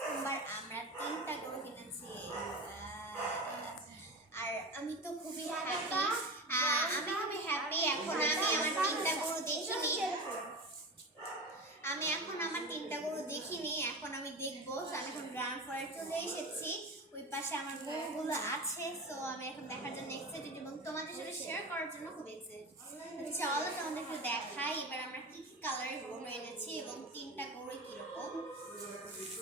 প্রথমবার আমরা তিনটা গরু কিনেছি। আর আমি তো খুবই হ্যাপি। আমি খুবই হ্যাপি। এখন আমি আমার তিনটা গরু দেখিনি। এখন আমি দেখবো। আমি এখন গ্রাউন্ড ফ্লোরে চলে এসেছি। ওই পাশে আমার গরুগুলো আছে। সো আমি এখন দেখার জন্য এক্সাইটেড এবং তোমাদের সাথে শেয়ার করার জন্য খুব এক্সাইটেড। চলো তোমাদেরকে দেখাই এবার আমরা কি কি কালারের গরু এনেছি এবং তিনটা গরু কিরকম।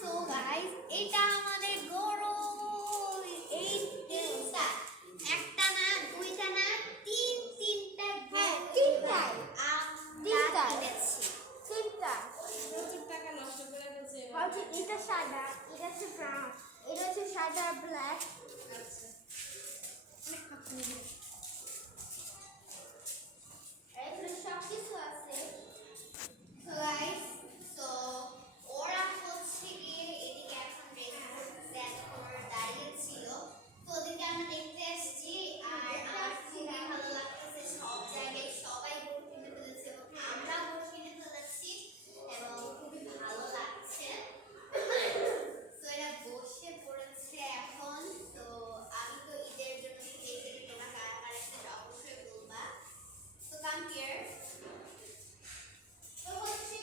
সো গাইস, এটা আমাদের গরু। এই তিনটা, একটা না দুইটা না তিনটা গরু তিনটাই আমরা কিনেছি। তিনটা প্রচুর টাকা নষ্ট করে ফেলছে হচ্ছে এটা সাদা, এটা হচ্ছে ব্রাউন, এটা হচ্ছে সাদা ব্ল্যাক। আচ্ছা এখানে সব কিছু আছে। So guys, so ওরা হচ্ছে গিয়ে এদিকে এখন রেডি করতেছে, এখন ওরা দাঁড়িয়ে ছিল। তো ওদেরকে আমরা দেখতে এসেছি আর আমার খুবই ভালো লাগতেছে। সব জায়গায় সবাই গরু কিনে ফেলেছে এবং আমরা গরু কিনে ফেলেছি এবং খুবই ভালো লাগছে। তো এরা বসে পড়েছে এখন। তো আমি তো ঈদের জন্য খুব এক্সাইটেড। তোমরা কারা কারা সেটা অবশ্যই বলবা। তো কাম হিয়ার। তো হচ্ছে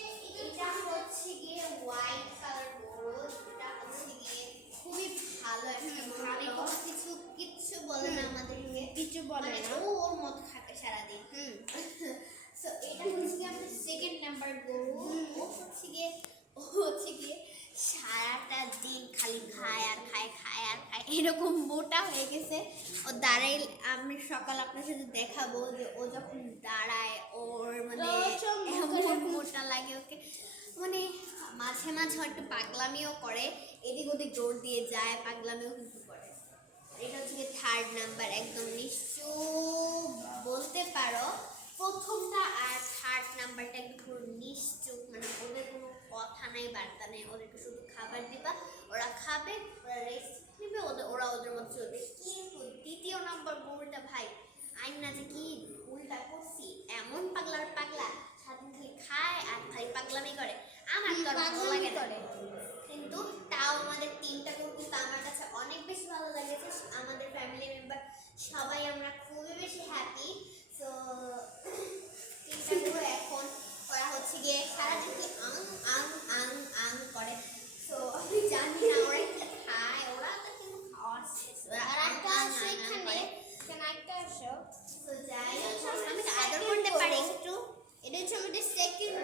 এটা হচ্ছে গিয়ে হোয়াইট কালার গরু। এটা হচ্ছে গিয়ে খুবই ভালো একটা গরু। আমি কোনো কিচ্ছু বলে না আমাদেরকে, কিছু বলে মানে না। ওর মত থাকে সারাদিন। সো এটা হচ্ছে গিয়ে আমাদের সেকেন্ড নাম্বার গরু। ও হচ্ছে গিয়ে সারাটা দিন খালি খায় আর খায়, খায় আর খায়, এরকম মোটা হয়ে গেছে। ও দাঁড়াই, আমি সকাল আপনার সাথে দেখাবো যে ও যখন দাঁড়ায় ওর মানে এমন মোটা লাগে ওকে। মানে মাঝে মাঝে একটু পাগলামিও করে, এদিক ওদিক দৌড় দিয়ে যায়, পাগলামিও কিন্তু করে। এটা হচ্ছে থার্ড নাম্বার, একদম নিশ্চুপ বলতে পারো। প্রথমটা আর থার্ড নাম্বারটা একদম পুরো নিশ্চুপ, মানে ওদের কোনো কথা নাই, বার্তা নেই। ওদেরকে শুধু খাবার দিবা, ওরা খাবে, ওরা রেস্ট নেবে, ওরা ওদের মতো চলবে। কিন্তু দ্বিতীয় নাম্বার গরুটা ভাই, আইনা যে কি উল্টা করছি, এমন পাগলার পাগলা, সারাদিন খালি খায় আর খালি পাগলামি করে। আমার তো আর ভালো লাগে না। কিন্তু তাও আমাদের তিনটা গরু কিন্তু আমার কাছে অনেক বেশি ভালো লেগেছে। আমাদের ফ্যামিলি মেম্বার সবাই আমরা খুবই বেশি হ্যাপি। সো তিনটা গরু এখন ওরা হচ্ছে গিয়ে সারাদিন কি আং আং আং আং করে। সো আমি জানি না ওরা কি খায়, ওরা তো কিন্তু খাওয়া শেষ। ওরা আর আং একটা আং আছে আং আং এখানে, করে। এখানে একটা আছে। সো যাই হোক, আমি তো আদর করতে পারি একটু। এটা হচ্ছে আমাদের সেকেন্ড